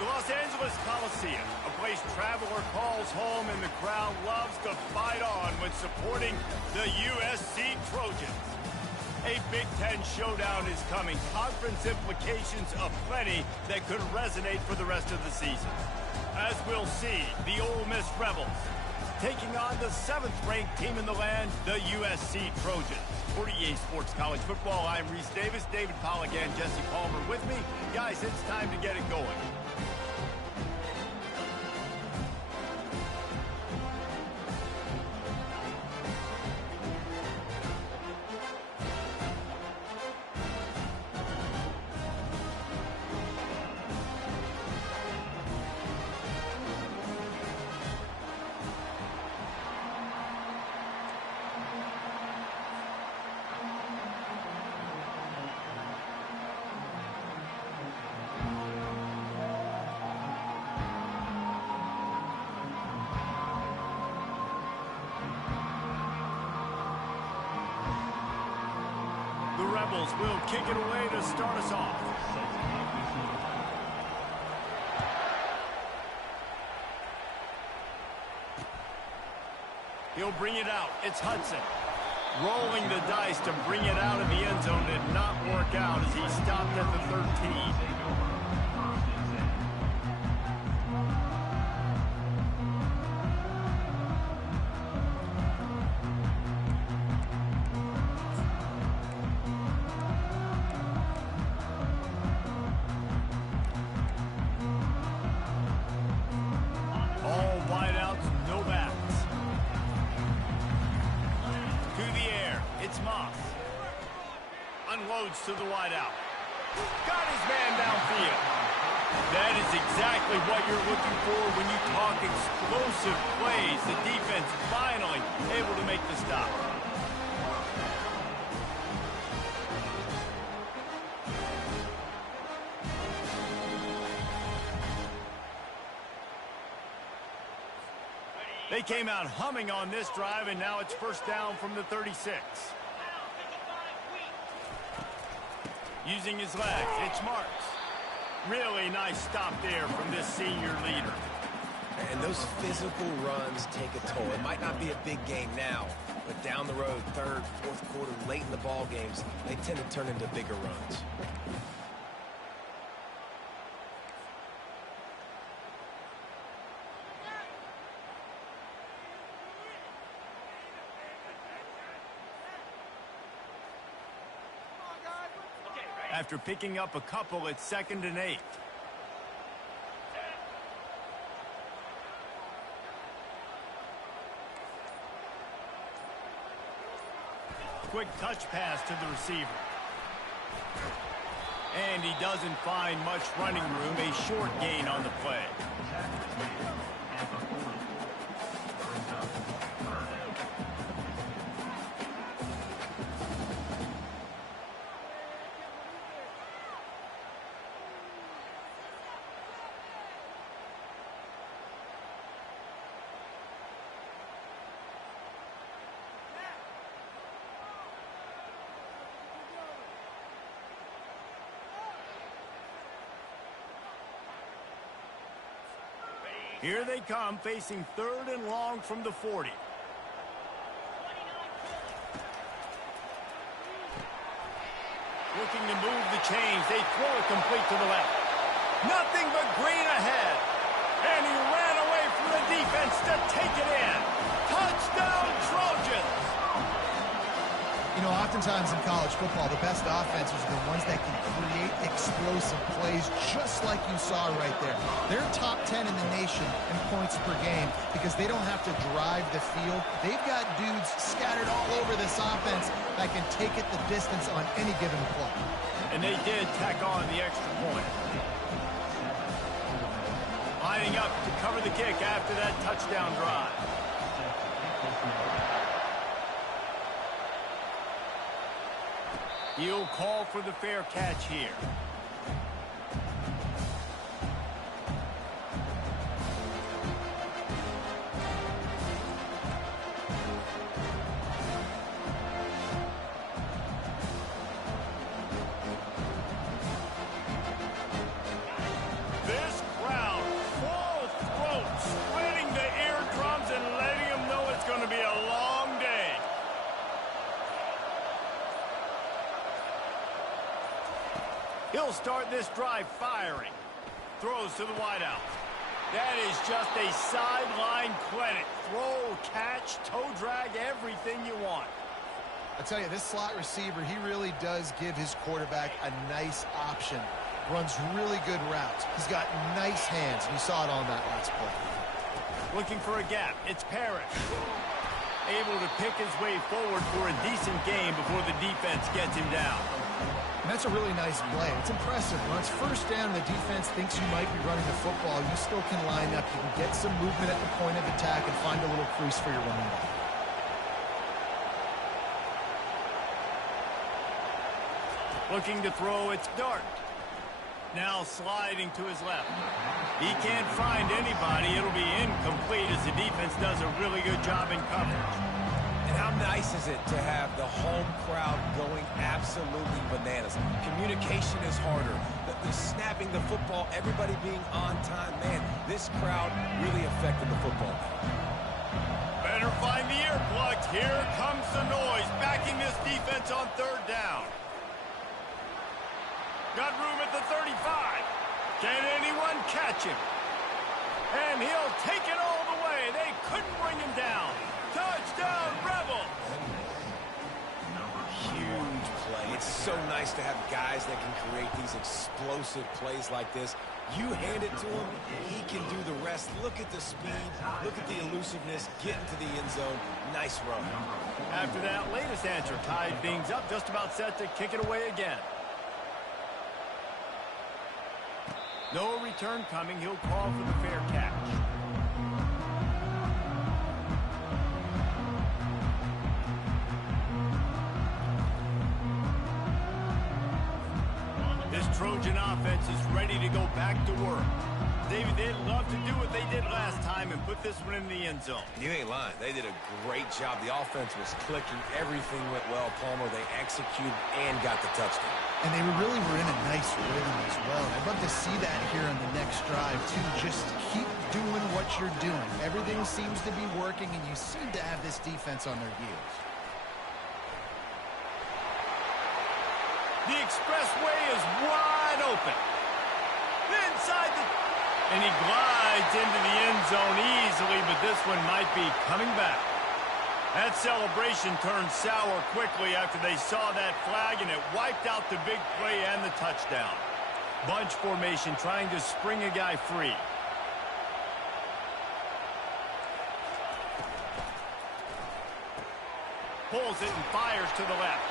The Los Angeles Coliseum, a place traveler calls home and the crowd loves to fight on when supporting the USC Trojans. A Big Ten showdown is coming. Conference implications aplenty that could resonate for the rest of the season. As we'll see, the Ole Miss Rebels taking on the 7th-ranked team in the land, the USC Trojans. For EA Sports College Football, I'm Reese Davis, David Pollack, and Jesse Palmer with me. Guys, it's time to get it going. The Rebels will kick it away to start us off. He'll bring it out. It's Hudson. Rolling the dice to bring it out of the end zone did not work out as he stopped at the 13. Unloads to the wideout. Got his man downfield. That is exactly what you're looking for when you talk explosive plays. The defense finally able to make the stop. They came out humming on this drive, and now it's first down from the 36. Using his legs, it's Marks. Really nice stop there from this senior leader. And those physical runs take a toll. It might not be a big game now, but down the road, third, fourth quarter, late in the ball games, they tend to turn into bigger runs. After picking up a couple, it's 2nd and 8. Quick touch pass to the receiver. And he doesn't find much running room. A short gain on the play. Here they come, facing 3rd and long from the 40. Looking to move the chains. They throw it complete to the left. Nothing but green ahead. And he ran away from the defense to take it in. Touchdown, Trojans! You know, oftentimes in college football, the best offenses are the ones that can create explosive plays, just like you saw right there. They're top 10 in the nation in points per game because they don't have to drive the field. They've got dudes scattered all over this offense that can take it the distance on any given play. And they did tack on the extra point. Lining up to cover the kick after that touchdown drive. He'll call for the fair catch here. This crowd He'll start this drive firing. Throws to the wideout. That is just a sideline clinic. Throw, catch, toe drag, everything you want. I tell you, this slot receiver, he really does give his quarterback a nice option. Runs really good routes. He's got nice hands. You saw it on that last play. Looking for a gap. It's Parrish. Able to pick his way forward for a decent gain before the defense gets him down. And that's a really nice play. It's impressive. When it's first down, the defense thinks you might be running the football. You still can line up. You can get some movement at the point of attack and find a little crease for your running back. Looking to throw, it's Dart. Now sliding to his left. He can't find anybody. It'll be incomplete as the defense does a really good job in coverage. And how nice is it to have the home crowd going absolutely bananas? Communication is harder. The snapping the football, everybody being on time. Man, this crowd really affected the football. Better find the earplugs. Here comes the noise, backing this defense on third down. Got room at the 35. Can anyone catch him? And he'll take it all the way. They couldn't bring him down. Touchdown, Rebel. Huge play. It's so nice to have guys that can create these explosive plays like this. You hand it to him, he can do the rest. Look at the speed. Look at the elusiveness. Get into the end zone. Nice run. After that latest answer, tied things up, just about set to kick it away again. No return coming. He'll call for the fair catch. This Trojan offense is ready to go back to work. David, they'd love to do what they did last time and put this one in the end zone. You ain't lying. They did a great job. The offense was clicking. Everything went well, Palmer. They executed and got the touchdown. And they really were in a nice rhythm as well. I'd love to see that here on the next drive, too. Just keep doing what you're doing. Everything seems to be working, and you seem to have this defense on their heels. The expressway is wide open. Inside the... And he glides into the end zone easily, but this one might be coming back. That celebration turned sour quickly after they saw that flag, and it wiped out the big play and the touchdown. Bunch formation trying to spring a guy free. Pulls it and fires to the left.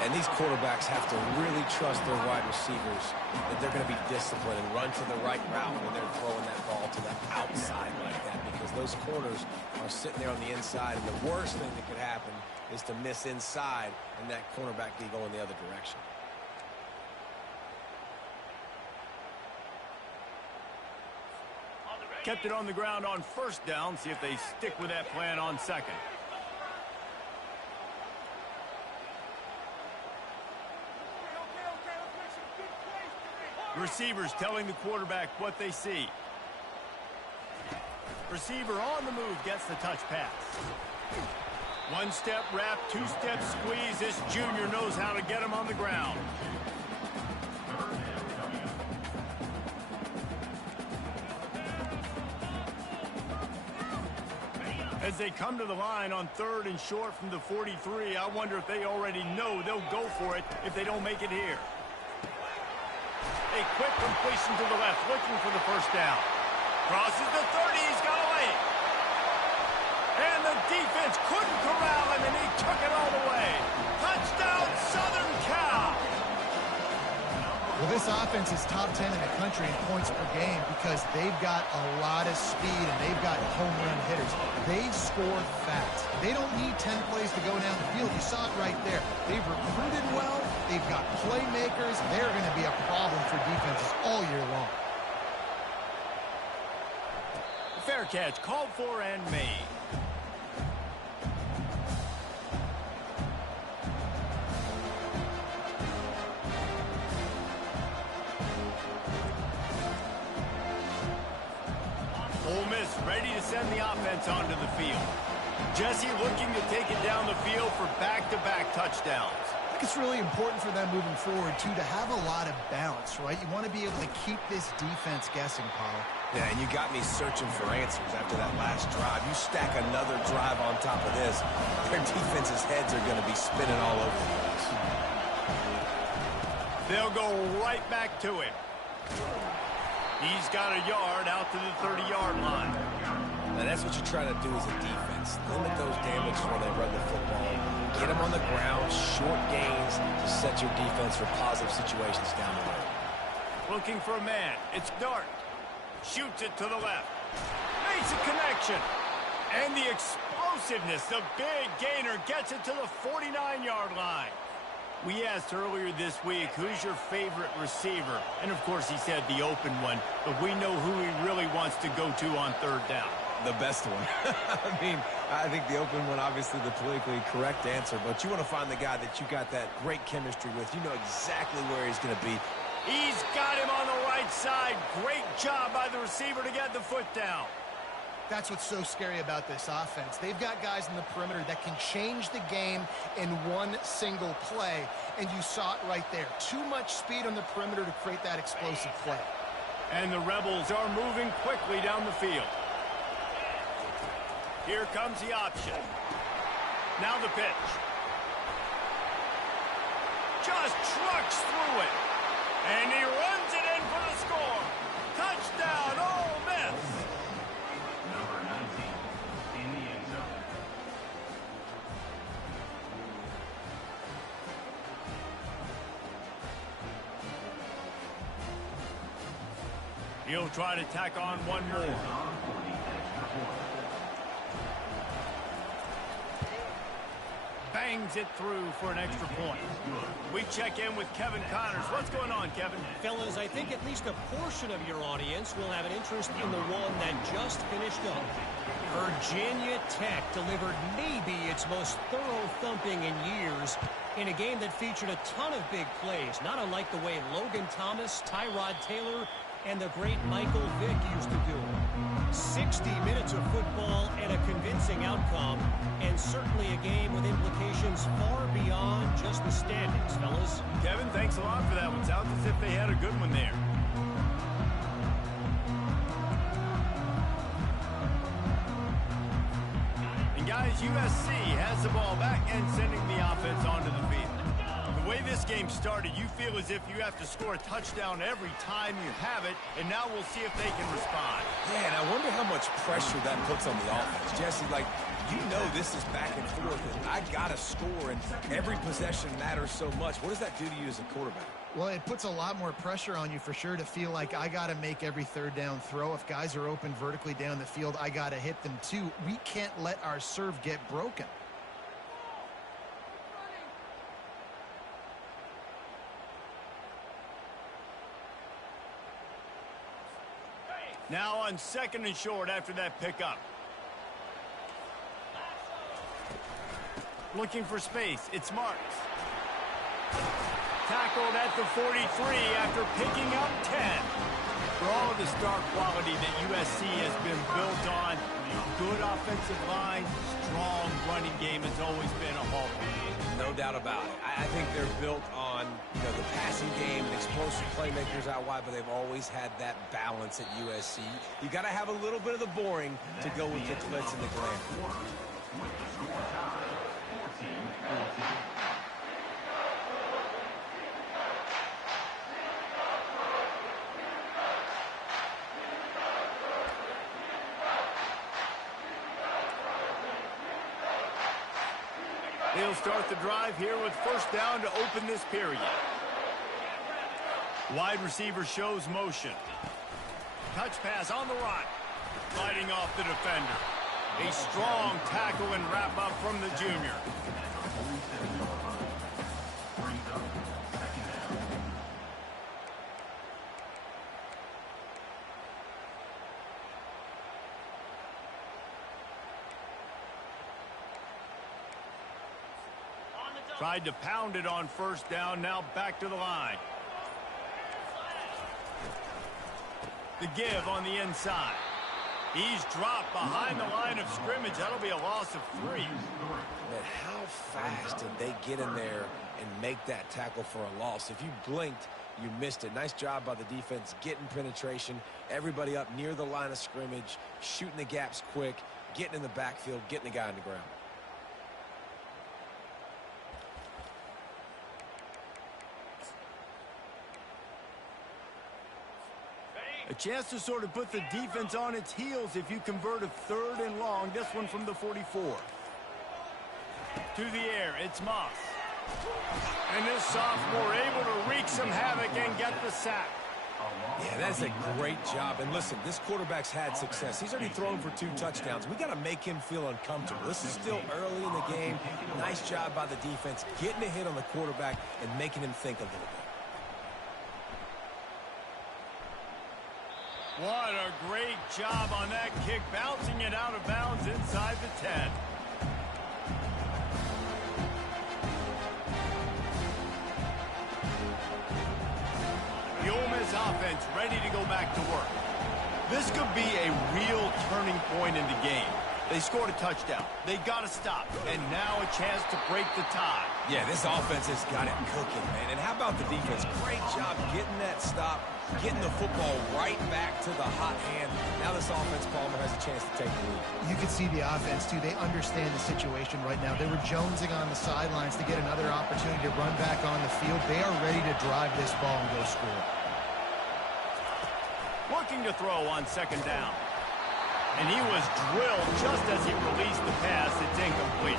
And these quarterbacks have to really trust their wide receivers that they're going to be disciplined and run to the right route when they're throwing that ball to the outside like that, because those corners are sitting there on the inside, and the worst thing that could happen is to miss inside and that cornerback be going the other direction. Kept it on the ground on first down. See if they stick with that plan on second. Receivers telling the quarterback what they see. Receiver on the move gets the touch pass. One-step wrap, two-step squeeze. This junior knows how to get him on the ground. As they come to the line on third and short from the 43, I wonder if they already know they'll go for it if they don't make it here. A quick completion to the left, looking for the first down. Crosses the 30, he's got away. And the defense couldn't corral him, and he took it all the way. Touchdown, Southern Cal! Well, this offense is top 10 in the country in points per game because they've got a lot of speed and they've got home run hitters. They score fast. They don't need 10 plays to go down the field. You saw it right there. They've recruited well. They've got playmakers. They're going to be a problem for defenses all year long. Fair catch called for and made. Ole Miss ready to send the offense onto the field. Jesse looking to take it down the field for back-to-back touchdowns. think it's really important for them moving forward, too, to have a lot of balance, right? You want to be able to keep this defense guessing, Paul. Yeah, and you got me searching for answers after that last drive. You stack another drive on top of this, their defense's heads are going to be spinning all over the place. They'll go right back to it. He's got a yard out to the 30-yard line. Now, that's what you try to do as a defense. Limit those damages when they run the football. Get them on the ground, short gains to set your defense for positive situations down the road. Looking for a man. It's Dart. Shoots it to the left. Makes a connection. And the explosiveness, the big gainer, gets it to the 49-yard line. We asked earlier this week, who's your favorite receiver? And, of course, he said the open one. But we know who he really wants to go to on third down. The best one. I mean, I think the open one, obviously the politically correct answer, but you want to find the guy that you got that great chemistry with. You know exactly where he's going to be. He's got him on the right side. Great job by the receiver to get the foot down. That's what's so scary about this offense. They've got guys in the perimeter that can change the game in one single play, and you saw it right there. Too much speed on the perimeter to create that explosive play. And the Rebels are moving quickly down the field. Here comes the option. Now the pitch. Just trucks through it. And he runs it in for the score. Touchdown, Ole Miss. Number 19 in the end zone. He'll try to tack on one more. Bangs it through for an extra point. We check in with Kevin Connors. What's going on, Kevin? Fellas, I think at least a portion of your audience will have an interest in the one that just finished up. Virginia Tech delivered maybe its most thorough thumping in years in a game that featured a ton of big plays, not unlike the way Logan Thomas, Tyrod Taylor, and the great Michael Vick used to do it. 60 minutes of football and a convincing outcome, and certainly a game with implications far beyond just the standings, fellas. Kevin, thanks a lot for that one. Sounds as if they had a good one there. And guys, USC has the ball back and sending the offense onto the field. The way this game started, you feel as if you have to score a touchdown every time you have it, and now we'll see if they can respond. Yeah, and I wonder how much pressure that puts on the offense. Jesse, like, you know this is back and forth, and I got to score, and every possession matters so much. What does that do to you as a quarterback? Well, it puts a lot more pressure on you for sure to feel like I got to make every third down throw. If guys are open vertically down the field, I got to hit them too. We can't let our serve get broken. Now on second and short after that pickup. Looking for space. It's Marks. Tackled at the 43 after picking up 10. For all of the star quality that USC has been built on, good offensive line, strong running game has always been a hallmark. No doubt about it. I think they're built on, the passing game and explosive playmakers out wide, but they've always had that balance at USC. You got to have a little bit of the boring to go with the glitz and the glamour. He'll start the drive here with first down to open this period. Wide receiver shows motion. Touch pass on the right. Fighting off the defender. A strong tackle and wrap up from the junior. Tried to pound it on first down, now back to the line. The give on the inside. He's dropped behind the line of scrimmage. That'll be a loss of 3. Man, how fast did they get in there and make that tackle for a loss? If you blinked, you missed it. Nice job by the defense getting penetration. Everybody up near the line of scrimmage, shooting the gaps quick, getting in the backfield, getting the guy on the ground. A chance to sort of put the defense on its heels if you convert a 3rd and long. This one from the 44. To the air, it's Moss. And this sophomore able to wreak some havoc and get the sack. Yeah, that's a great job. And listen, this quarterback's had success. He's already thrown for 2 touchdowns. We got to make him feel uncomfortable. This is still early in the game. Nice job by the defense, getting a hit on the quarterback and making him think a little bit. What a great job on that kick, bouncing it out of bounds inside the 10. The Ole Miss offense ready to go back to work. This could be a real turning point in the game. They scored a touchdown. They got to stop. And now a chance to break the tie. Yeah, this offense has got it cooking, man. And how about the defense? Great job getting that stop, getting the football right back to the hot hand. Now this offense, Palmer, has a chance to take the lead. You can see the offense, too. They understand the situation right now. They were jonesing on the sidelines to get another opportunity to run back on the field. They are ready to drive this ball and go score. Looking to throw on 2nd down. And he was drilled just as he released the pass. It's incomplete.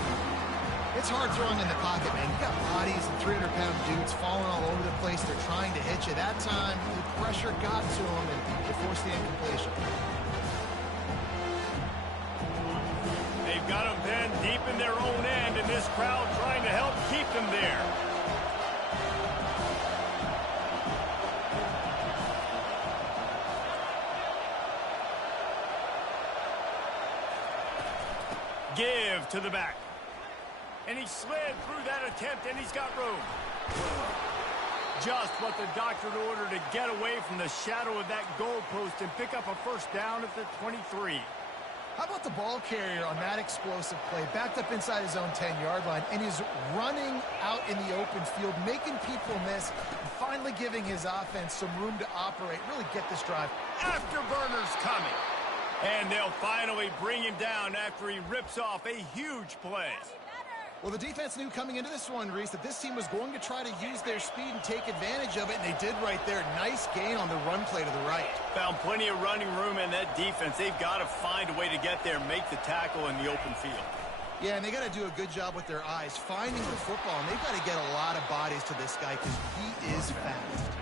It's hard throwing in the pocket, man. You got bodies and 300-pound dudes falling all over the place. They're trying to hit you. That time, the pressure got to him, and they forced the incompletion. They've got them then deep in their own end, and this crowd trying to help keep them there. Give to the back. And he slid through that attempt, and he's got room. Just what the doctor ordered to get away from the shadow of that goalpost and pick up a 1st down at the 23. How about the ball carrier on that explosive play? Backed up inside his own 10-yard line, and is running out in the open field, making people miss, and finally giving his offense some room to operate, really get this drive. Afterburners coming. And they'll finally bring him down after he rips off a huge play. Well, the defense knew coming into this one, Reese, that this team was going to try to use their speed and take advantage of it, and they did right there. Nice gain on the run play to the right. Found plenty of running room in that defense. They've got to find a way to get there and make the tackle in the open field. Yeah, and they got to do a good job with their eyes, finding the football, and they've got to get a lot of bodies to this guy because he is fast.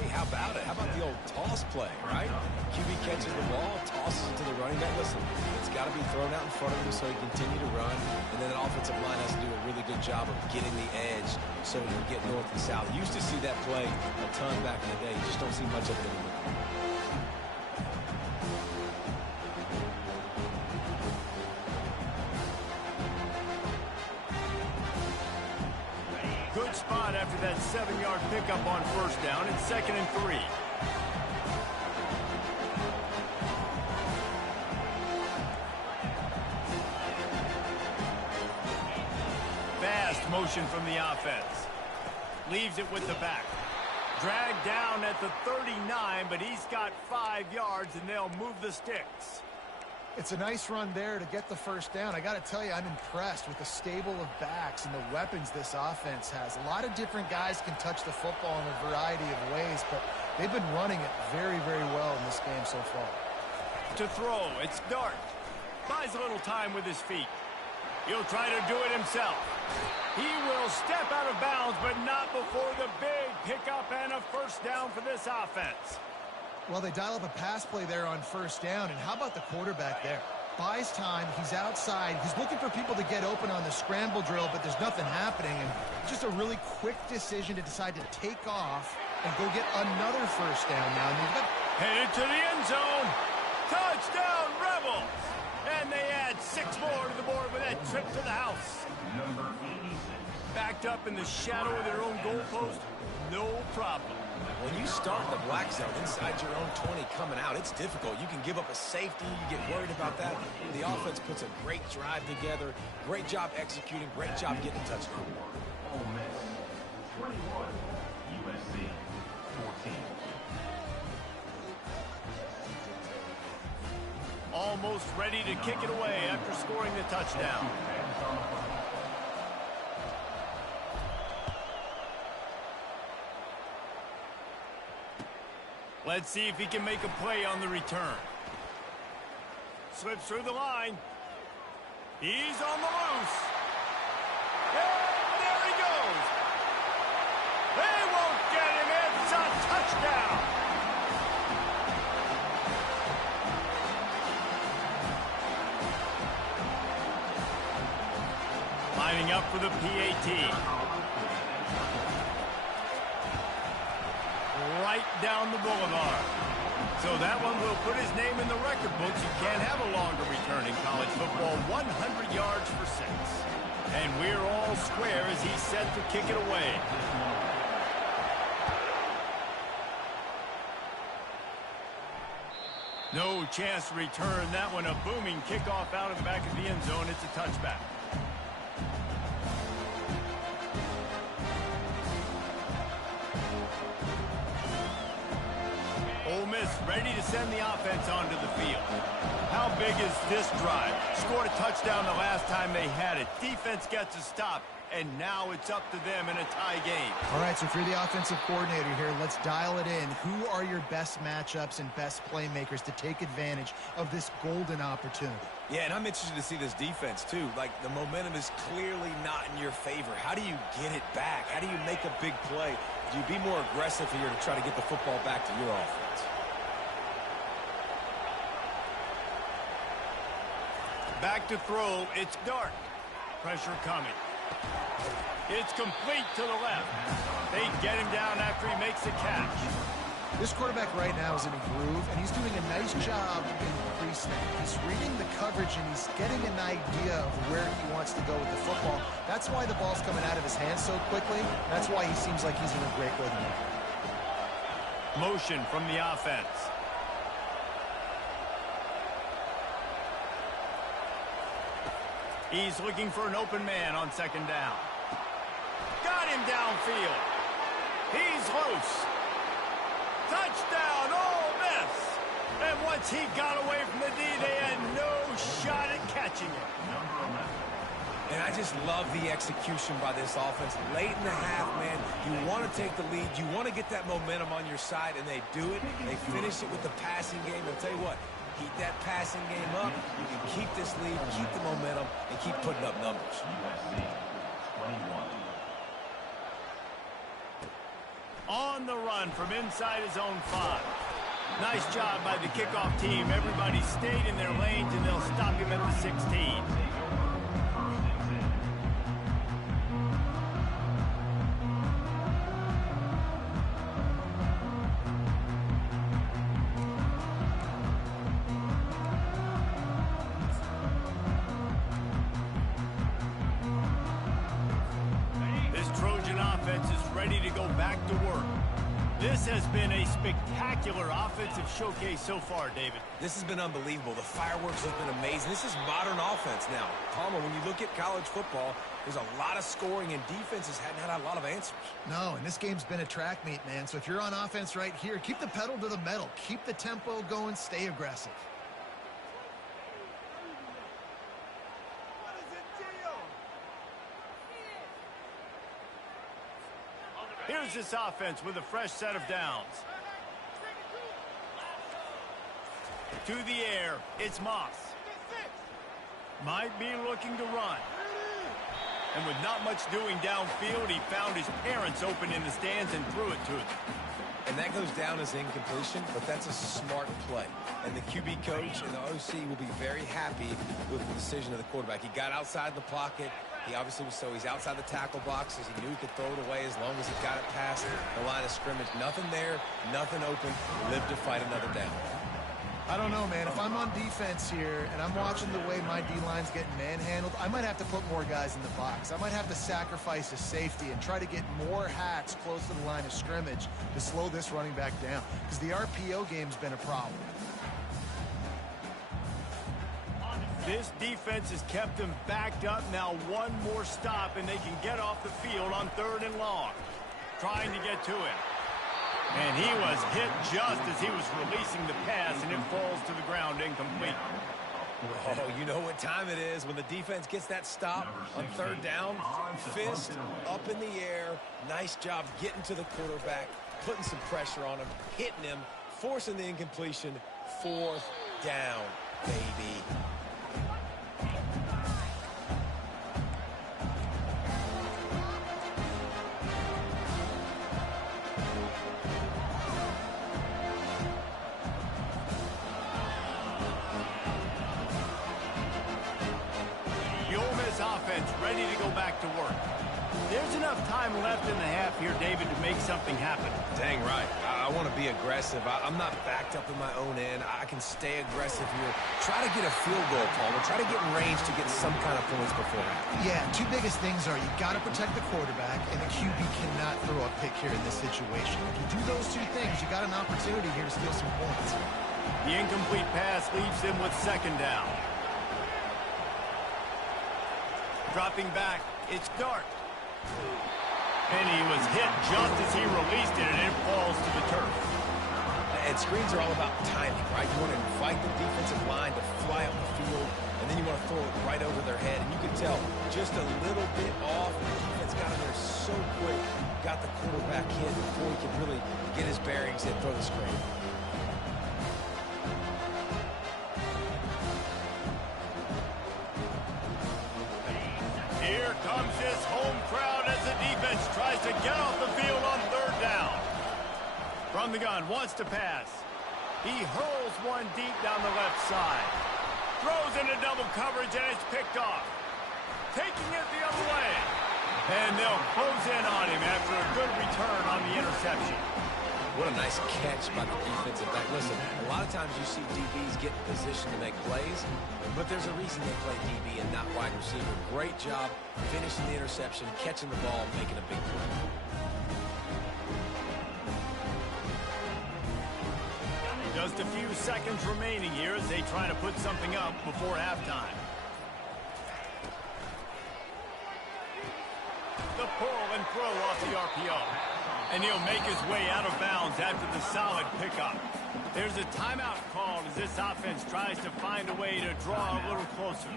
Hey, how about it? How about the old toss play, right? QB catches the ball, tosses it to the running back. Listen, it's got to be thrown out in front of him so he can continue to run. And then the offensive line has to do a really good job of getting the edge so he can get north and south. Used to see that play a ton back in the day. You just don't see much of it anymore. Good spot after that 7-yard pickup on 1st down. It's 2nd and 3. Fast motion from the offense. Leaves it with the back. Dragged down at the 39, but he's got 5 yards, and they'll move the sticks. It's a nice run there to get the 1st down. I got to tell you, I'm impressed with the stable of backs and the weapons this offense has. A lot of different guys can touch the football in a variety of ways, but they've been running it very, very well in this game so far. To throw, it's Dart. Buys a little time with his feet. He'll try to do it himself. He will step out of bounds, but not before the big pickup and a 1st down for this offense. Well, they dial up a pass play there on 1st down, and how about the quarterback there? Buys time, he's outside, he's looking for people to get open on the scramble drill, but there's nothing happening, and just a really quick decision to decide to take off and go get another 1st down now. And headed to the end zone. Touchdown, Rebels! And they add 6 more to the board with that trip to the house. Number 86. backed up in the shadow of their own goalpost, no problem. When you start in the black zone inside your own 20 coming out, it's difficult. You can give up a safety. You get worried about that. The offense puts a great drive together. Great job executing. Great job getting a touchdown. Ole Miss 21, USC 14. Almost ready to kick it away after scoring the touchdown. Let's see if he can make a play on the return. Slips through the line. He's on the loose. And there he goes. They won't get him. It's a touchdown. Lining up for the PAT. Right down the boulevard. So that one will put his name in the record books. You can't have a longer return in college football. 100 yards for 6. And we're all square as he's set to kick it away. No chance to return that one. A booming kickoff out of the back of the end zone. It's a touchback. Ole Miss ready to send the offense onto the field. How big is this drive? Scored a touchdown the last time they had it. Defense gets a stop, and now it's up to them in a tie game. All right, so if you're the offensive coordinator here, let's dial it in. Who are your best matchups and best playmakers to take advantage of this golden opportunity? Yeah, and I'm interested to see this defense, too. Like, the momentum is clearly not in your favor. How do you get it back? How do you make a big play? Do you be more aggressive here to try to get the football back to your offense? Back to throw. It's dark. Pressure coming. It's complete to the left. They get him down after he makes the catch. This quarterback right now is in a groove, and he's doing a nice job in pre-snap. He's reading the coverage, and he's getting an idea of where he wants to go with the football. That's why the ball's coming out of his hands so quickly. That's why he seems like he's in a great rhythm. Motion from the offense. He's looking for an open man on second down. Got him downfield. He's loose. Touchdown, Ole Miss. And once he got away from the D, they had no shot at catching him. And I just love the execution by this offense. Late in the half, man, you want to take the lead. You want to get that momentum on your side, and they do it. They finish it with the passing game. I'll tell you what, keep that passing game up. You can keep this lead, keep the momentum, and keep putting up numbers. USC 21. On the run from inside his own 5. Nice job by the kickoff team. Everybody stayed in their lanes, and they'll stop him at the 16. Ready to go back to work. This has been a spectacular offensive showcase so far, David. This has been unbelievable. The fireworks have been amazing. This is modern offense now. Palmer, when you look at college football, there's a lot of scoring, and defenses hadn't had a lot of answers. No, and this game's been a track meet, man. So if you're on offense right here, keep the pedal to the metal. Keep the tempo going. Stay aggressive. Here's this offense with a fresh set of downs. To the air, it's Moss. Might be looking to run. And with not much doing downfield, he found his parents open in the stands and threw it to them. And that goes down as incompletion, but that's a smart play. And the QB coach and the OC will be very happy with the decision of the quarterback. He got outside the pocket. He obviously was he's outside the tackle boxes. He knew he could throw it away as long as he got it past the line of scrimmage. Nothing there, nothing open. Live to fight another down. I don't know, man. If I'm on defense here and I'm watching the way my D-line's getting manhandled, I might have to put more guys in the box. I might have to sacrifice a safety and try to get more hacks close to the line of scrimmage to slow this running back down, because the RPO game's been a problem. This defense has kept them backed up. Now one more stop, and they can get off the field on 3rd and long. Trying to get to him. And he was hit just as he was releasing the pass, and it falls to the ground incomplete. Oh, you know what time it is when the defense gets that stop on 3rd down. Fist up in the air. Nice job getting to the quarterback, putting some pressure on him, hitting him, forcing the incompletion. 4th down, baby. Offense ready to go back to work. There's enough time left in the half here, David, to make something happen. Dang right. I want to be aggressive. I'm not backed up in my own end. I can stay aggressive here. Try to get a field goal, Palmer. Try to get in range to get some kind of points before half. Yeah, two biggest things are you got to protect the quarterback, and the QB cannot throw a pick here in this situation. If you do those two things, you got an opportunity here to steal some points. The incomplete pass leaves him with 2nd down. Dropping back, it's Dart. And he was hit just as he released it, and it falls to the turf. And screens are all about timing, right? You want to invite the defensive line to fly up the field, and then you want to throw it right over their head. And you can tell just a little bit off. The defense got in there so quick, got the quarterback hit before he could really get his bearings and throw the screen. Here comes this home crowd as the defense tries to get off the field on 3rd down. From the gun, wants to pass. He hurls one deep down the left side. Throws into double coverage, and it's picked off. Taking it the other way. And they'll close in on him after a good return on the interception. What a nice catch by the defensive back. Listen, a lot of times you see DBs get in position to make plays, but there's a reason they play DB and not wide receiver. Great job finishing the interception, catching the ball, making a big play. Just a few seconds remaining here as they try to put something up before halftime. The pull and throw off the RPO. And he'll make his way out of bounds after the solid pickup. There's a timeout called as this offense tries to find a way to draw a little closer.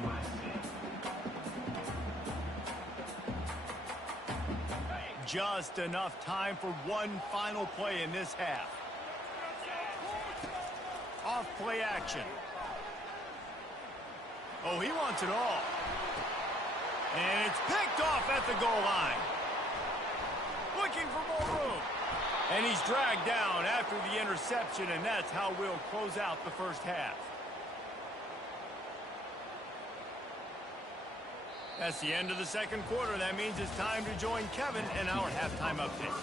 Just enough time for one final play in this half. Off play action. Oh, he wants it all. And it's picked off at the goal line. Looking for more room. And he's dragged down after the interception, and that's how we'll close out the first half. That's the end of the 2nd quarter. That means it's time to join Kevin in our halftime update.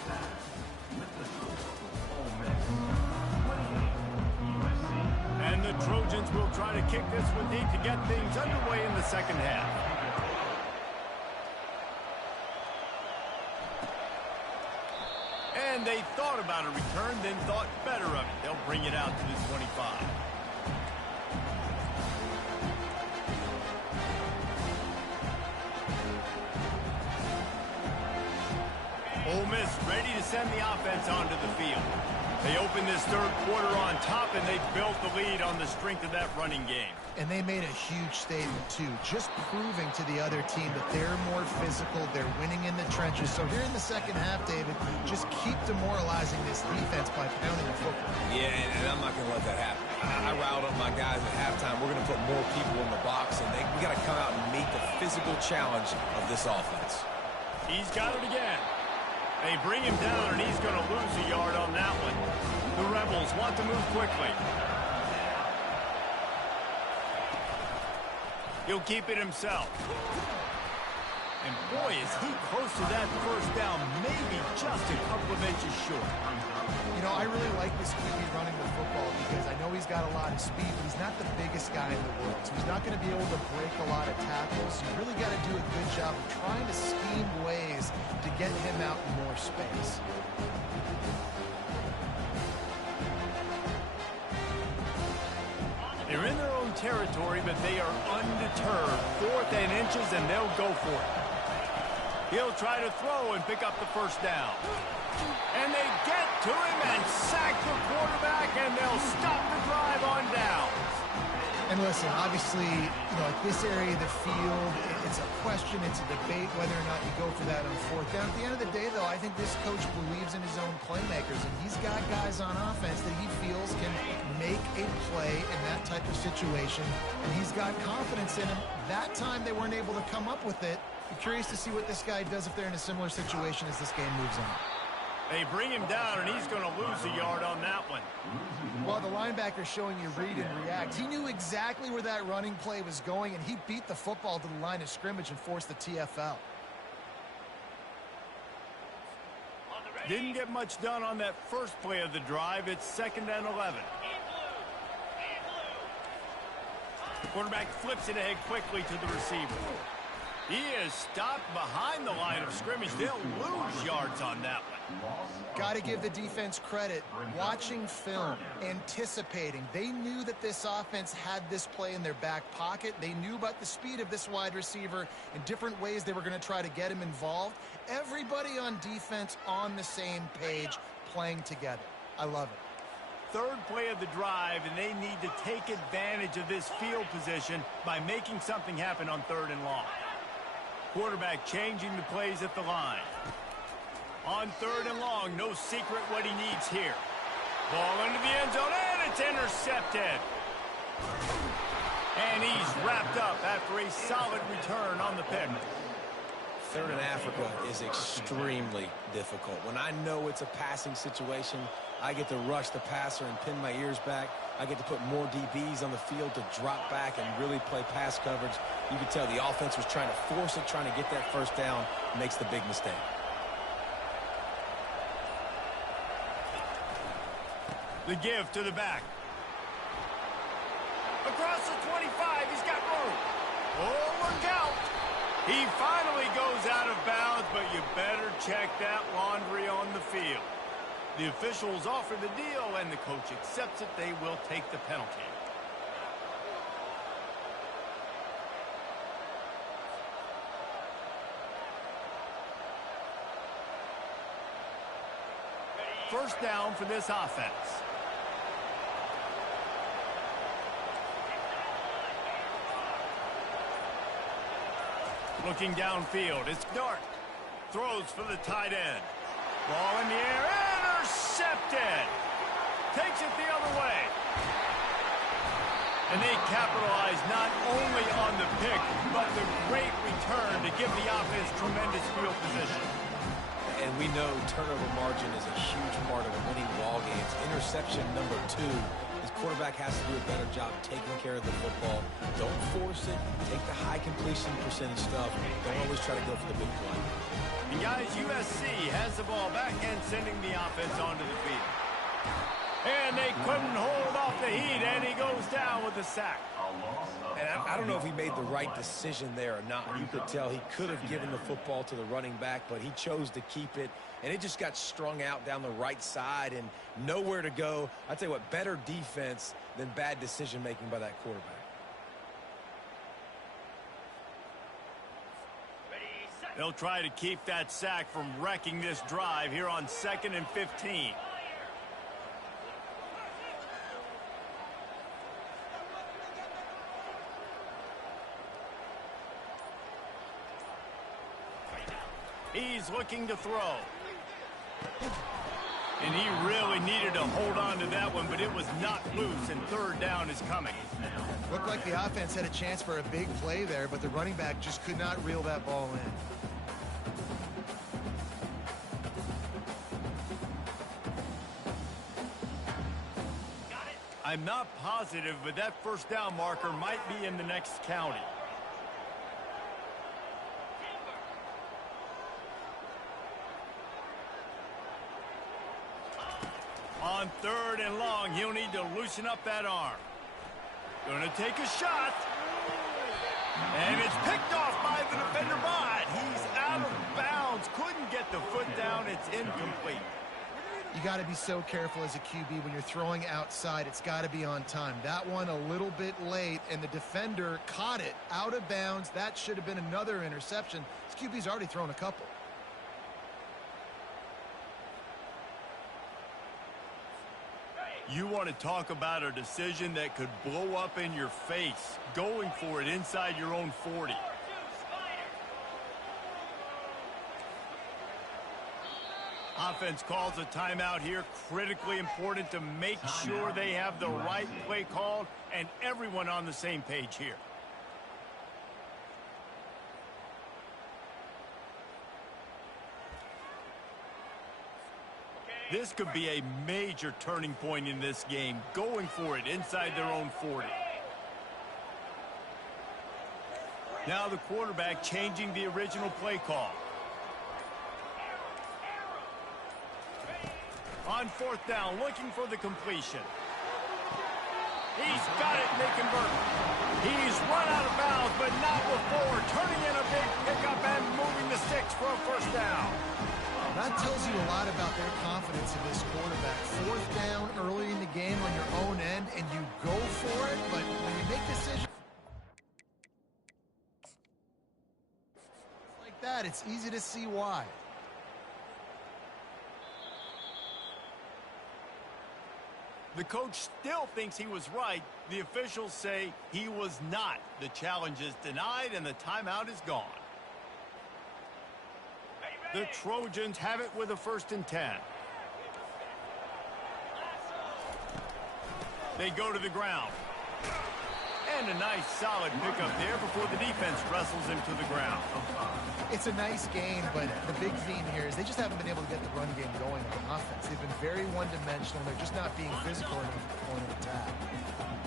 And the Trojans will try to kick this one deep to get things underway in the 2nd half. And they thought about a return, then thought better of it. They'll bring it out to the 25. Ole Miss ready to send the offense onto the field. They opened this 3rd quarter on top, and they built the lead on the strength of that running game. And they made a huge statement, too, just proving to the other team that they're more physical, they're winning in the trenches. So here in the 2nd half, David, just keep demoralizing this defense by pounding the football. Yeah, and I'm not going to let that happen. I riled up my guys at halftime. We're going to put more people in the box, and we got to come out and meet the physical challenge of this offense. He's got it again. They bring him down, and he's going to lose a yard on that one. The Rebels want to move quickly. He'll keep it himself. And boy, is he close to that first down, maybe just a couple of inches short. You know, I really like this QB running the football because I know he's got a lot of speed, but he's not the biggest guy in the world. So he's not going to be able to break a lot of tackles. You really got to do a good job of trying to scheme ways to get him out in more space. They're in their own territory, but they are undeterred. 4th and inches, and they'll go for it. He'll try to throw and pick up the first down. And they get to him and sack the quarterback, and they'll stop the drive on downs. And listen, obviously, you know, at this area of the field, it's a question, it's a debate whether or not you go for that on 4th down. At the end of the day, though, I think this coach believes in his own playmakers, and he's got guys on offense that he feels can make a play in that type of situation, and he's got confidence in him. That time they weren't able to come up with it. I'm curious to see what this guy does if they're in a similar situation as this game moves on. They bring him down, and he's going to lose a yard on that one. Well, the linebacker's showing you read and react. He knew exactly where that running play was going, and he beat the football to the line of scrimmage and forced the TFL. Didn't get much done on that first play of the drive. It's 2nd and 11. The quarterback flips it ahead quickly to the receiver. He is stopped behind the line of scrimmage. They'll lose yards on that one. Got to give the defense credit. Watching film, anticipating. They knew that this offense had this play in their back pocket. They knew about the speed of this wide receiver and different ways they were going to try to get him involved. Everybody on defense on the same page, playing together. I love it. 3rd play of the drive, and they need to take advantage of this field position by making something happen on 3rd and long. Quarterback changing the plays at the line. On 3rd and long, no secret what he needs here. Ball into the end zone, and it's intercepted. And he's wrapped up after a solid return on the pick. 3rd in Africa is extremely difficult. When I know it's a passing situation, I get to rush the passer and pin my ears back. I get to put more DBs on the field to drop back and really play pass coverage. You can tell the offense was trying to force it, trying to get that first down, makes the big mistake. The give to the back. Across the 25, he's got room. Oh, look out. He finally goes out of bounds, but you better check that laundry on the field. The officials offer the deal, and the coach accepts it. They will take the penalty. First down for this offense. Looking downfield, it's Dark. Throws for the tight end. Ball in the air, intercepted. Takes it the other way. And they capitalize not only on the pick, but the great return to give the offense tremendous field position. And we know turnover margin is a huge part of winning ball games. Interception number 2. His quarterback has to do a better job taking care of the football. Don't force it. Take the high completion percentage stuff. Don't always try to go for the big play. And guys, USC has the ball back and sending the offense onto the field. And they couldn't hold off the heat, and he goes down with a sack. And I don't know if he made the right decision there or not. You could tell he could have given the football to the running back, but he chose to keep it. And it just got strung out down the right side and nowhere to go. I'll tell you what, better defense than bad decision-making by that quarterback. They'll try to keep that sack from wrecking this drive here on 2nd and 15. He's looking to throw. And he really needed to hold on to that one, but it was knocked loose, and 3rd down is coming. Looked like the offense had a chance for a big play there, but the running back just could not reel that ball in. I'm not positive, but that first down marker might be in the next county. On 3rd and long, he'll need to loosen up that arm. Gonna take a shot. And it's picked off by the defender, but he's out of bounds. Couldn't get the foot down. It's incomplete. You got to be so careful as a QB when you're throwing outside. It's got to be on time. That one a little bit late, and the defender caught it out of bounds. That should have been another interception. This QB's already thrown a couple. You want to talk about a decision that could blow up in your face, going for it inside your own 40. Offense calls a timeout here. Critically important to make sure they have the right play called and everyone on the same page here. This could be a major turning point in this game, going for it inside their own 40. Now the quarterback changing the original play call. On 4th down, looking for the completion. He's got it, and they convert. He's run out of bounds, but not before. Turning in a big pickup and moving the sticks for a 1st down. That tells you a lot about their confidence in this quarterback. 4th down early in the game on your own end, and you go for it, but when you make decisions like that, it's easy to see why. The coach still thinks he was right. The officials say he was not. The challenge is denied, and the timeout is gone. The Trojans have it with a 1st and 10. They go to the ground. And a nice solid pickup there before the defense wrestles him to the ground. It's a nice game, but the big theme here is they just haven't been able to get the run game going on offense. They've been very one-dimensional. They're just not being physical enough at the point of attack.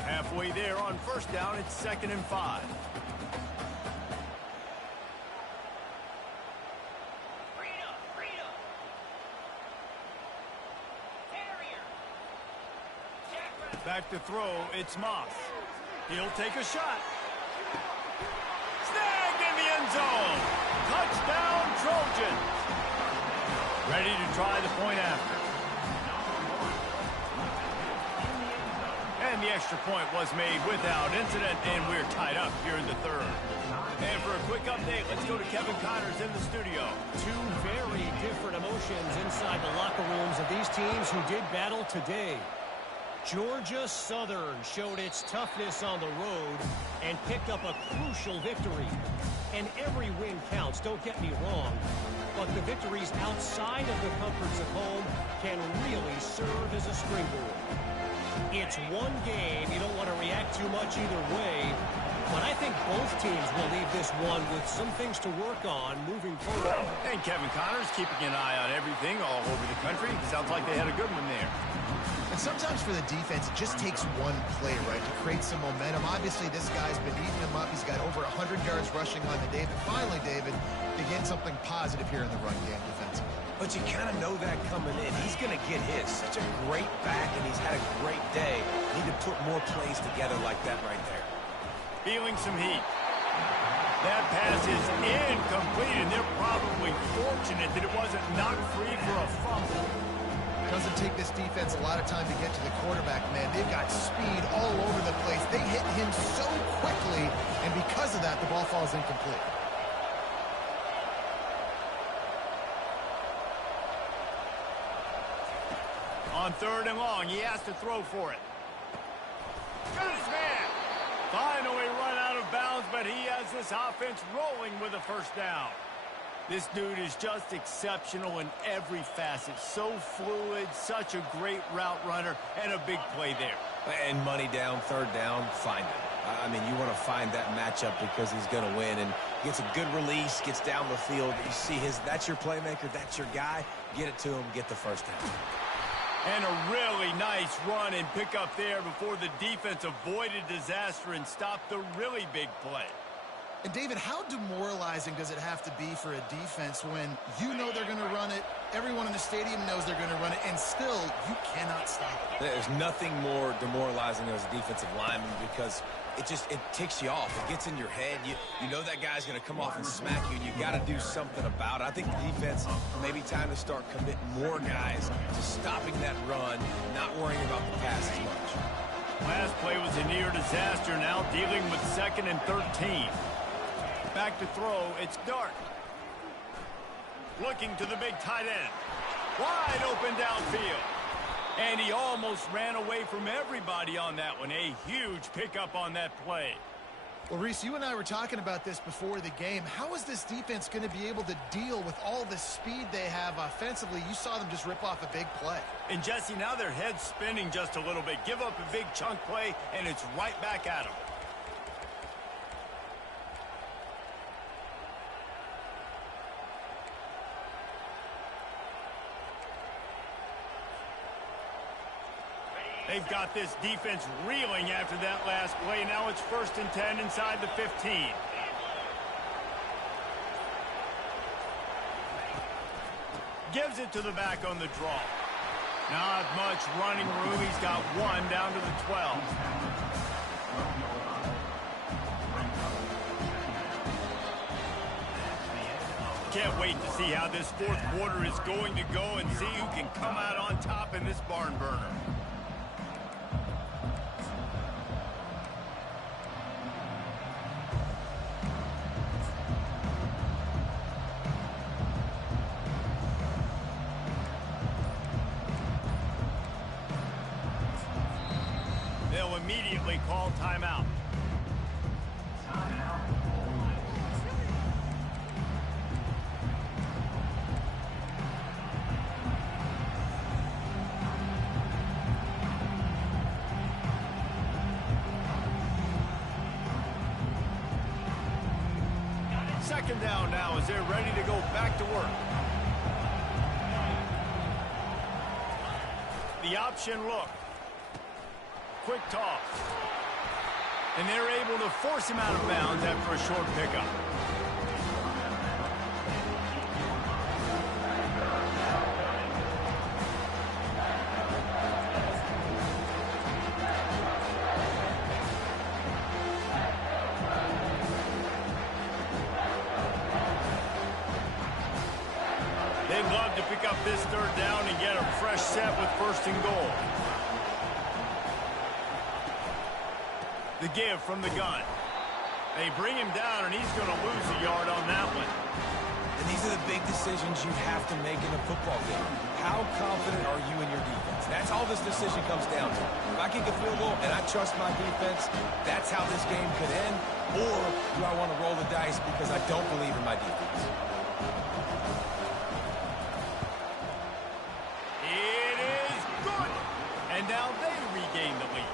Halfway there on 1st down, it's 2nd and 5. Back to throw, it's Moss. He'll take a shot. Snagged in the end zone. Touchdown, Trojans. Ready to try the point after. And the extra point was made without incident, and we're tied up here in the 3rd. And for a quick update, let's go to Kevin Connors in the studio. Two very different emotions inside the locker rooms of these teams who did battle today. Georgia Southern showed its toughness on the road and picked up a crucial victory. And every win counts, don't get me wrong. But the victories outside of the comforts of home can really serve as a springboard. It's one game. You don't want to react too much either way. But I think both teams will leave this one with some things to work on moving forward. And Kevin Connors keeping an eye on everything all over the country. Sounds like they had a good one there. And sometimes for the defense, it just takes one play, right, to create some momentum. Obviously, this guy's been eating him up. He's got over 100 yards rushing on the day. But finally, David, they get something positive here in the run game defensively. But you kind of know that coming in. He's going to get his. Such a great back, and he's had a great day. Need to put more plays together like that right there. Feeling some heat. That pass is incomplete, and they're probably fortunate that it wasn't knocked free for a fumble. Doesn't take this defense a lot of time to get to the quarterback, man. They've got speed all over the place. They hit him so quickly, and because of that, the ball falls incomplete. On 3rd and long, he has to throw for it. Got his man. Finally run out of bounds, but he has this offense rolling with a 1st down. This dude is just exceptional in every facet. So fluid, such a great route runner, and a big play there. And money down, 3rd down, find it. I mean, you want to find that matchup because he's going to win. And gets a good release, gets down the field. You see that's your playmaker, that's your guy. Get it to him, get the 1st down. And a really nice run and pick up there before the defense avoided disaster and stopped the really big play. And, David, how demoralizing does it have to be for a defense when you know they're going to run it, everyone in the stadium knows they're going to run it, and still you cannot stop it? There's nothing more demoralizing as a defensive lineman because it ticks you off. It gets in your head. You know that guy's going to come off and smack you, and you got to do something about it. I think the defense, maybe time to start committing more guys to stopping that run, not worrying about the pass as much. Last play was a near disaster, now dealing with 2nd and 13. Back to throw, it's Dart. Looking to the big tight end. Wide open downfield. And he almost ran away from everybody on that one. A huge pickup on that play. Well, Reese, you and I were talking about this before the game. How is this defense going to be able to deal with all the speed they have offensively? You saw them just rip off a big play. And, Jesse, now their head's spinning just a little bit. Give up a big chunk play, and it's right back at them. They've got this defense reeling after that last play. Now it's 1st and 10 inside the 15. Gives it to the back on the draw. Not much running room. He's got 1 down to the 12. Can't wait to see how this 4th quarter is going to go and see who can come out on top in this barn burner. They'll immediately call timeout. Second down now as they're ready to go back to work. The option look. Quick toss. And they're able to force him out of bounds after a short pickup. They'd love to pick up this 3rd down and get a fresh set with 1st and goal. The give from the gun. They bring him down, and he's going to lose a yard on that one. And these are the big decisions you have to make in a football game. How confident are you in your defense? That's all this decision comes down to. If I kick a field goal and I trust my defense, that's how this game could end. Or do I want to roll the dice because I don't believe in my defense? It is good. And now they regain the lead.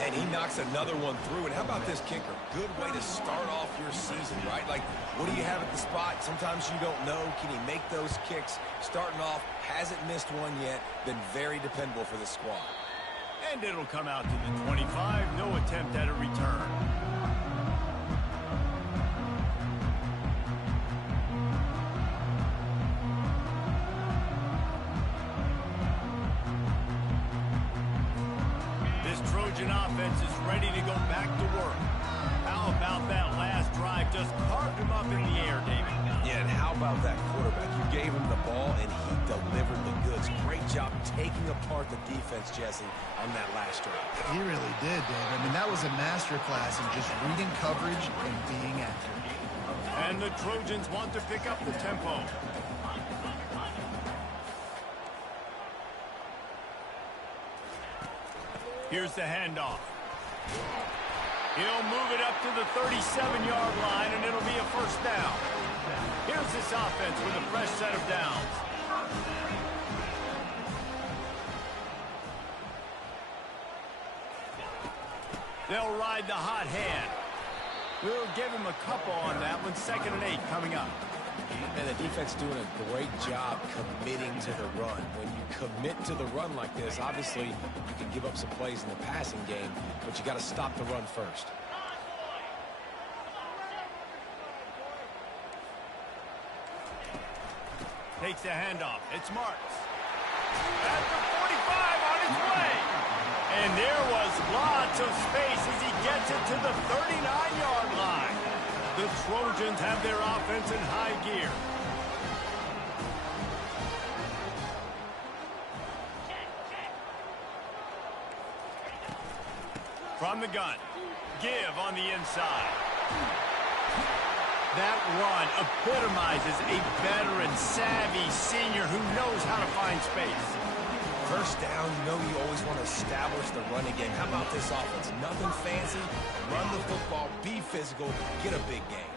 And he knocks another one through. And how about this kicker? Good way to start off your season, right? Like, what do you have at the spot? Sometimes you don't know. Can he make those kicks? Starting off, hasn't missed one yet. Been very dependable for this squad. And it'll come out to the 25. No attempt at a return. Trojan offense is ready to go back to work. How about that last drive? Just carved him up in the air, David. Yeah, and how about that quarterback? You gave him the ball, and he delivered the goods. Great job taking apart the defense, Jesse, on that last drive. He really did, Dave. I mean, that was a masterclass in just reading coverage and being accurate. And the Trojans want to pick up the tempo. Here's the handoff. He'll move it up to the 37-yard line, and it'll be a 1st down. Here's this offense with a fresh set of downs. They'll ride the hot hand. We'll give him a couple on that one. 2nd and 8 coming up. And the defense doing a great job committing to the run. When you commit to the run like this, obviously you can give up some plays in the passing game, but you got to stop the run first. Takes the handoff. It's Marks. At the 45 on his way. And there was lots of space as he gets it to the 39-yard line. The Trojans have their offense in high gear. From the gun. Give on the inside. That run epitomizes a veteran, savvy senior who knows how to find space. First down, you know you always want to establish the running game. How about this offense? Nothing fancy. Run the football, be physical, get a big gain.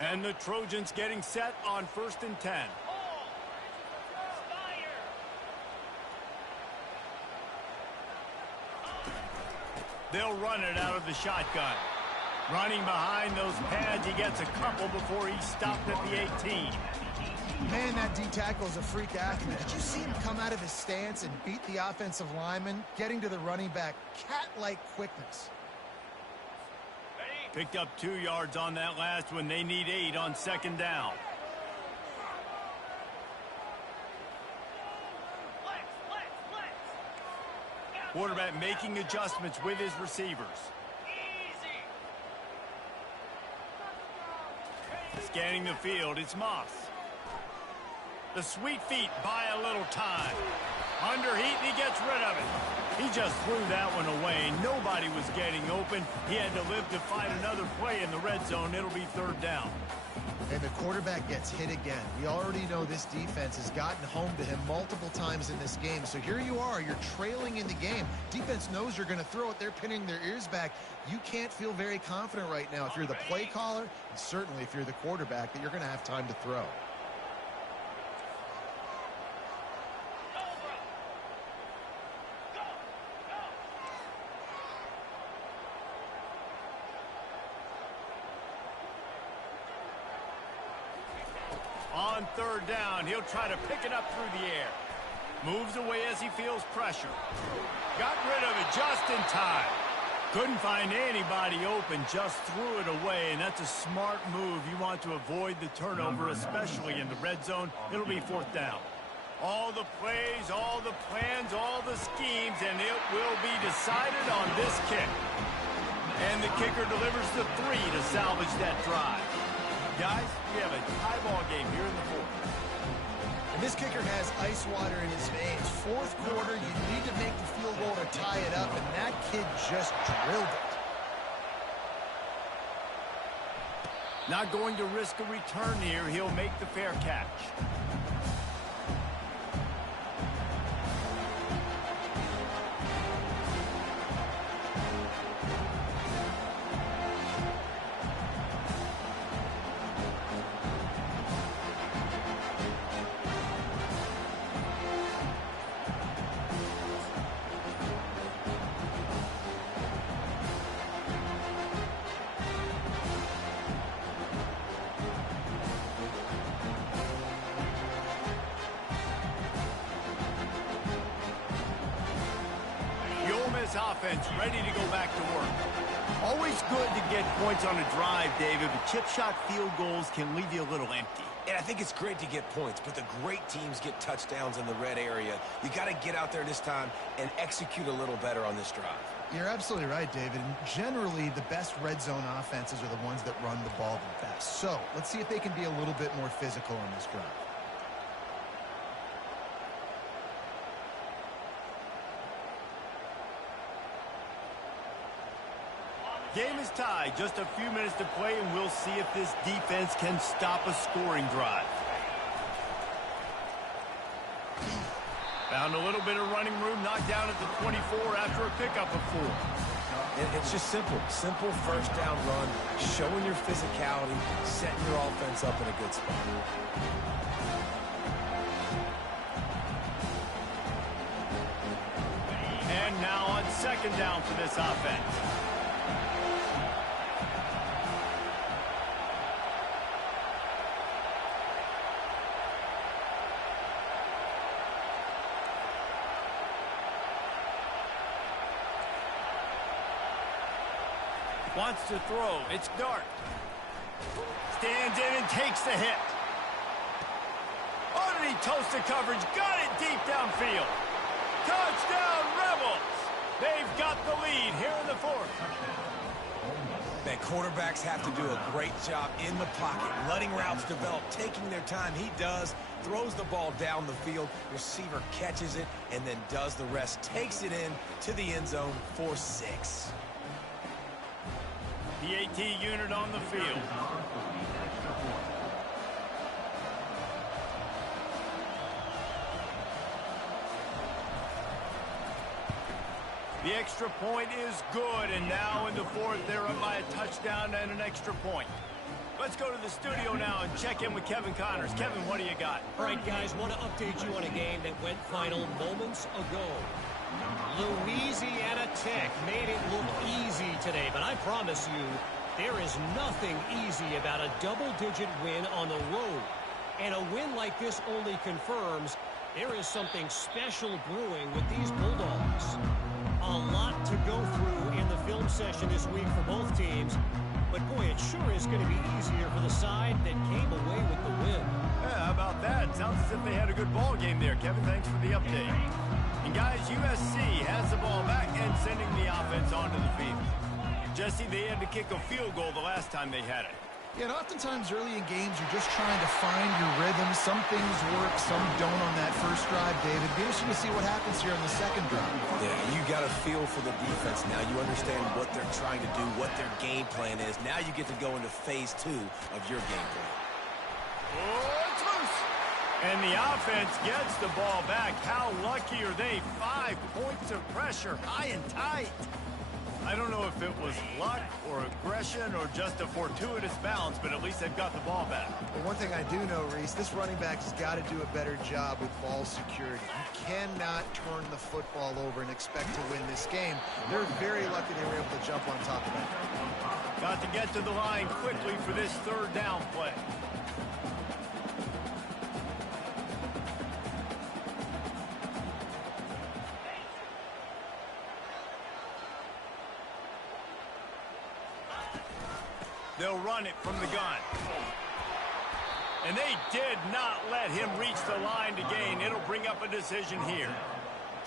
And the Trojans getting set on 1st and 10. They'll run it out of the shotgun. Running behind those pads, he gets a couple before he's stopped at the 18. Man, that D-tackle is a freak athlete. Did you see him come out of his stance and beat the offensive lineman, getting to the running back? Cat-like quickness. Picked up 2 yards on that last one. They need 8 on 2nd down. Quarterback making adjustments with his receivers. Scanning the field, it's Moss. The sweet feet buy a little time. Under heat, and he gets rid of it. He just threw that one away. Nobody was getting open. He had to live to fight another play in the red zone. It'll be 3rd down. And the quarterback gets hit again. We already know this defense has gotten home to him multiple times in this game. So here you are, you're trailing in the game. Defense knows you're going to throw it. They're pinning their ears back. You can't feel very confident right now if you're the play caller, and certainly if you're the quarterback, that you're going to have time to throw. On 3rd down, he'll try to pick it up through the air. Moves away as he feels pressure. Got rid of it just in time. Couldn't find anybody open, just threw it away, and that's a smart move. You want to avoid the turnover, especially in the red zone. It'll be 4th down. All the plays, all the plans, all the schemes, and it will be decided on this kick. And the kicker delivers the 3 to salvage that drive. Guys, we have a tie ball game here in the 4th. And this kicker has ice water in his veins. 4th quarter, you need to make the field goal to tie it up, and that kid just drilled it. Not going to risk a return here. He'll make the fair catch. Offense ready to go back to work. Always good to get points on a drive, David, but chip shot field goals can leave you a little empty. And I think it's great to get points, but the great teams get touchdowns in the red area. You got to get out there this time and execute a little better on this drive. You're absolutely right, David. And generally, the best red zone offenses are the ones that run the ball the best. So let's see if they can be a little bit more physical on this drive. Game is tied. Just a few minutes to play, and we'll see if this defense can stop a scoring drive. Found a little bit of running room, knocked down at the 24 after a pickup of 4. It's just simple. Simple first down run, showing your physicality, setting your offense up in a good spot. And now on 2nd down for this offense. Wants to throw. It's Dart. Stands in and takes the hit. Oh, did he toast the coverage? Got it deep downfield. Touchdown, Rebels! They've got the lead here in the fourth. Man, quarterbacks have to do a great job in the pocket, letting routes develop, taking their time. He does, throws the ball down the field, receiver catches it, and then does the rest, takes it in to the end zone for 6. The AT unit on the field. The extra point is good, and now in the fourth, they're up by a touchdown and an extra point. Let's go to the studio now and check in with Kevin Connors. Kevin, what do you got? All right, guys, want to update you on a game that went final moments ago. Louisiana Tech made it look easy today, but I promise you, there is nothing easy about a double-digit win on the road. And a win like this only confirms there is something special brewing with these Bulldogs. A lot to go through in the film session this week for both teams. But, boy, it sure is going to be easier for the side that came away with the win. Yeah, how about that? Sounds as if they had a good ball game there. Kevin, thanks for the update. And, guys, USC has the ball back and sending the offense onto the field. Jesse, they had to kick a field goal the last time they had it. Yeah, and oftentimes early in games, you're just trying to find your rhythm. Some things work, some don't on that first drive, David. Be interesting to see what happens here on the second drive. Yeah, you got a feel for the defense. Now you understand what they're trying to do, what their game plan is. Now you get to go into phase 2 of your game plan. Oh, it's loose. And the offense gets the ball back. How lucky are they? 5 points of pressure, high and tight. I don't know if it was luck or aggression or just a fortuitous bounce, but at least they've got the ball back. Well, one thing I do know, Reese, this running back has got to do a better job with ball security. You cannot turn the football over and expect to win this game. They're very lucky they were able to jump on top of that. Got to get to the line quickly for this third down play. They'll run it from the gun. And they did not let him reach the line to gain. It'll bring up a decision here.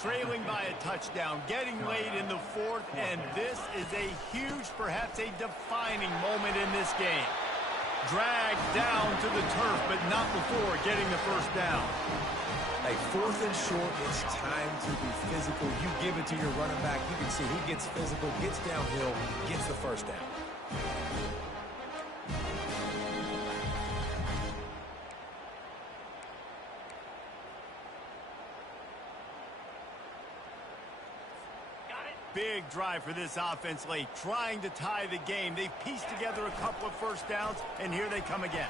Trailing by a touchdown, getting late in the fourth, and this is a huge, perhaps a defining moment in this game. Dragged down to the turf, but not before getting the first down. Hey, 4th and short, it's time to be physical. You give it to your running back. You can see he gets physical, gets downhill, gets the first down. Big drive for this offense late, trying to tie the game. They've pieced together a couple of first downs, and here they come again.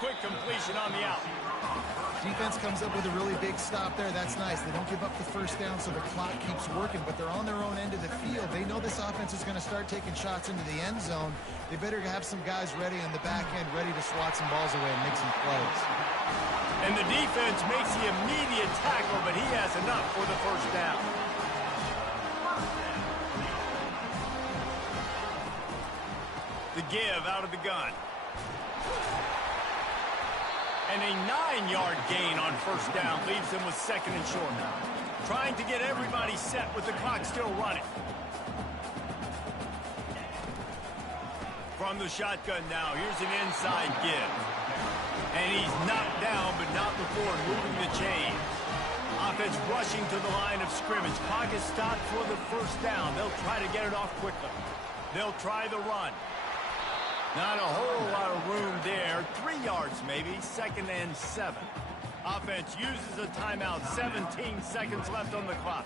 Quick completion on the out. Defense comes up with a really big stop there. That's nice. They don't give up the first down, so the clock keeps working, but they're on their own end of the field. They know this offense is going to start taking shots into the end zone. They better have some guys ready on the back end, ready to swat some balls away and make some plays. And the defense makes the immediate tackle, but he has enough for the first down. The give out of the gun. And a 9-yard gain on first down leaves them with 2nd and short. Trying to get everybody set with the clock still running. From the shotgun now, here's an inside give. And he's knocked down, but not before moving the chains. Offense rushing to the line of scrimmage. Clock is stopped for the first down. They'll try to get it off quickly. They'll try the run. Not a whole lot of room there. 3 yards maybe, 2nd and 7. Offense uses a timeout. 17 seconds left on the clock.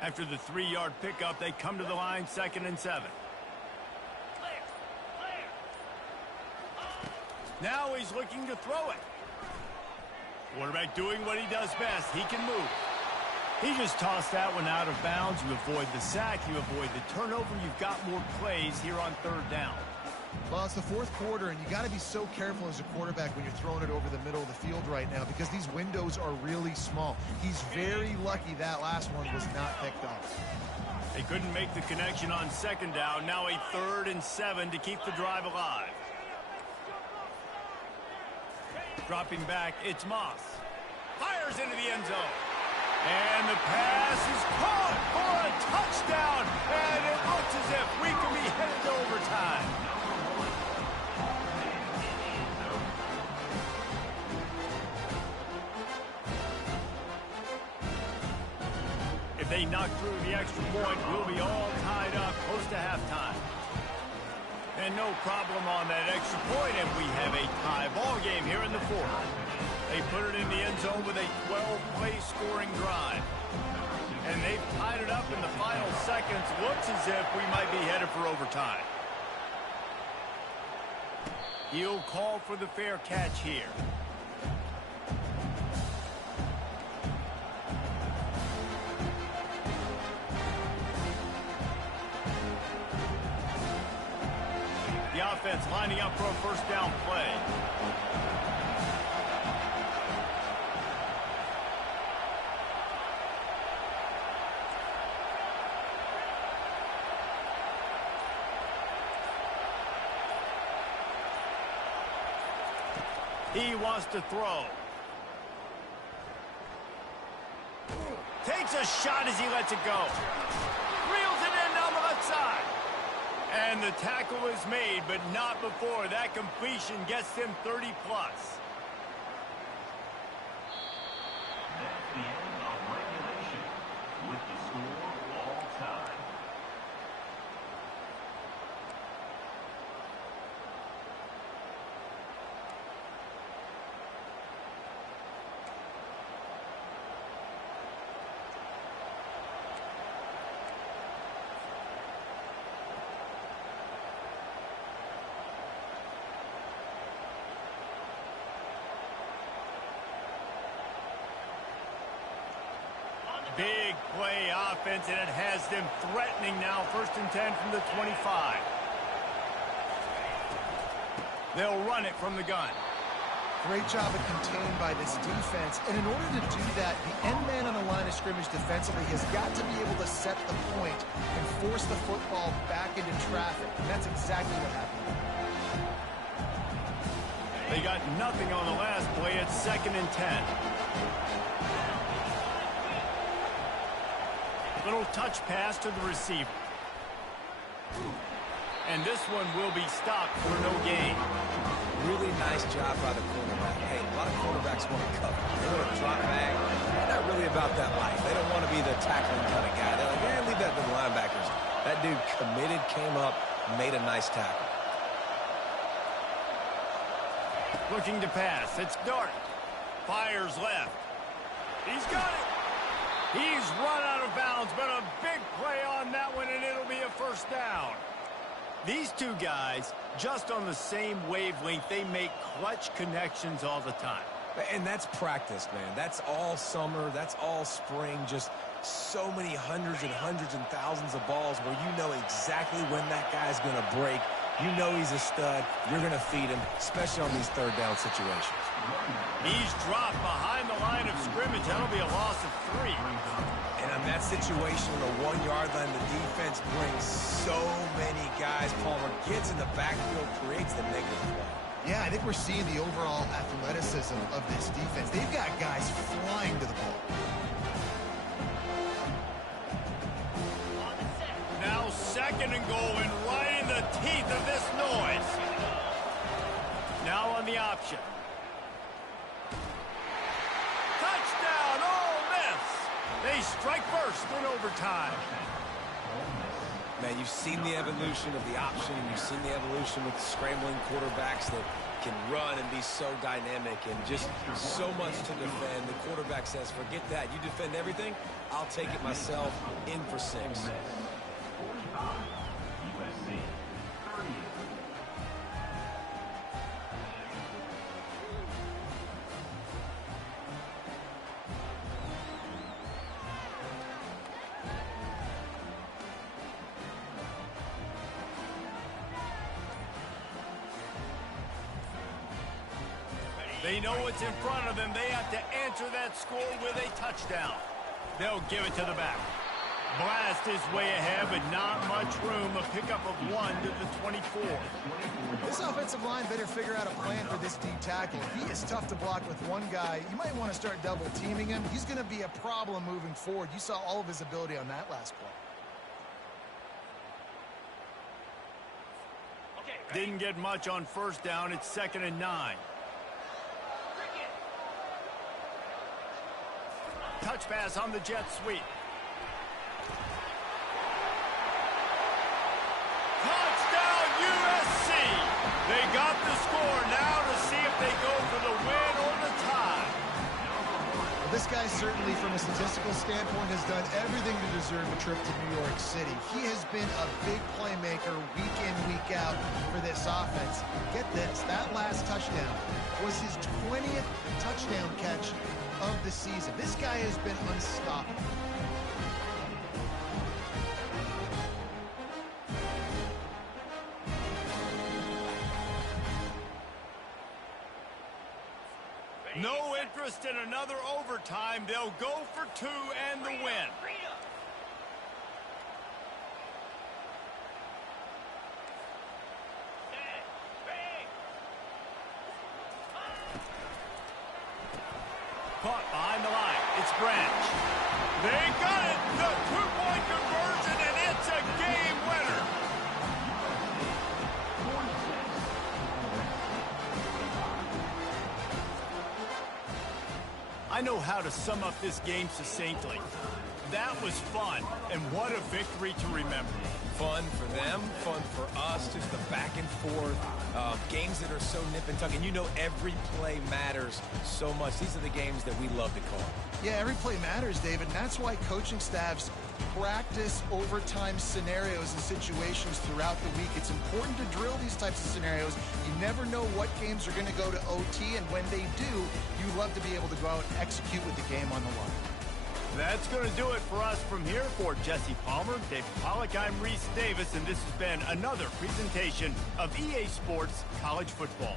After the 3-yard pickup, they come to the line, 2nd and 7. Now he's looking to throw it. Quarterback doing what he does best. He can move. He just tossed that one out of bounds. You avoid the sack. You avoid the turnover. You've got more plays here on 3rd down. Well, it's the fourth quarter, and you got to be so careful as a quarterback when you're throwing it over the middle of the field right now because these windows are really small. He's very lucky that last one was not picked up. They couldn't make the connection on second down. Now a 3rd and 7 to keep the drive alive. Dropping back, it's Moss. Fires into the end zone. And the pass is caught for a touchdown. And it looks as if we could be headed to overtime. If they knock through the extra point, we'll be all tied up close to halftime. And no problem on that extra point, and we have a tie ball game here in the fourth. They put it in the end zone with a 12-play scoring drive. And they've tied it up in the final seconds. Looks as if we might be headed for overtime. He'll call for the fair catch here. The offense lining up for a first down play. He wants to throw. Takes a shot as he lets it go. Reels it in down the left side. And the tackle is made, but not before that completion gets him 30+. That's the end of regulation with the score all time. Big play offense, and it has them threatening now. 1st and 10 from the 25. They'll run it from the gun. Great job of contained by this defense. And in order to do that, the end man on the line of scrimmage defensively has got to be able to set the point and force the football back into traffic. And that's exactly what happened. They got nothing on the last play. It's 2nd and 10. Little touch pass to the receiver. And this one will be stopped for no gain. Really nice job by the quarterback. Hey, a lot of quarterbacks want to cover. They want to drop back. They're not really about that life. They don't want to be the tackling kind of guy. They're like, yeah, leave that to the linebackers. That dude committed, came up, made a nice tackle. Looking to pass. It's Dart. Fires left. He's got it. He's run out of bounds, but a big play on that one, and it'll be a first down. These two guys, just on the same wavelength, they make clutch connections all the time. And that's practice, man. That's all summer. That's all spring. Just so many hundreds and thousands of balls where you know exactly when that guy's going to break. You know he's a stud. You're going to feed him, especially on these third down situations. He's dropped behind the line of scrimmage. That'll be a loss of 3. And on that situation, on the 1-yard line, the defense brings so many guys. Palmer gets in the backfield, creates the negative play. Yeah, I think we're seeing the overall athleticism of this defense. They've got guys flying to the ball. Now 2nd and goal, and right in the teeth of this noise. Now on the option. Touchdown, Ole Miss. They strike first in overtime. Man, you've seen the evolution of the option. You've seen the evolution with scrambling quarterbacks that can run and be so dynamic and just so much to defend. The quarterback says, forget that. You defend everything, I'll take it myself. In for 6. 45, USC, 30. They know what's in front of them. They have to answer that score with a touchdown. They'll give it to the back. Blast is way ahead, but not much room. A pickup of 1 to the 24. This offensive line better figure out a plan for this D tackle. He is tough to block with one guy. You might want to start double teaming him. He's going to be a problem moving forward. You saw all of his ability on that last play. Didn't get much on first down. It's 2nd and 9. Touch pass on the jet sweep. Touchdown USC! They got the score. Now to see if they go for the win or the tie. Well, this guy certainly, from a statistical standpoint, has done everything to deserve a trip to New York City. He has been a big playmaker week in, week out for this offense. Get this, that last touchdown was his 20th touchdown catch of the season. This guy has been unstoppable. No interest in another overtime. They'll go for 2 and the win. Caught behind the line. It's Branch. They got it. The 2-point conversion, and it's a game winner. I know how to sum up this game succinctly. That was fun, and what a victory to remember. Fun for them, fun for us, just the back and forth, games that are so nip and tuck, and you know every play matters so much. These are the games that we love to call. Yeah, every play matters, David, and that's why coaching staffs practice overtime scenarios and situations throughout the week. It's important to drill these types of scenarios. You never know what games are going to go to OT, and when they do, you love to be able to go out and execute with the game on the line. That's going to do it for us from here. For Jesse Palmer, David Pollack, I'm Reese Davis, and this has been another presentation of EA Sports College Football.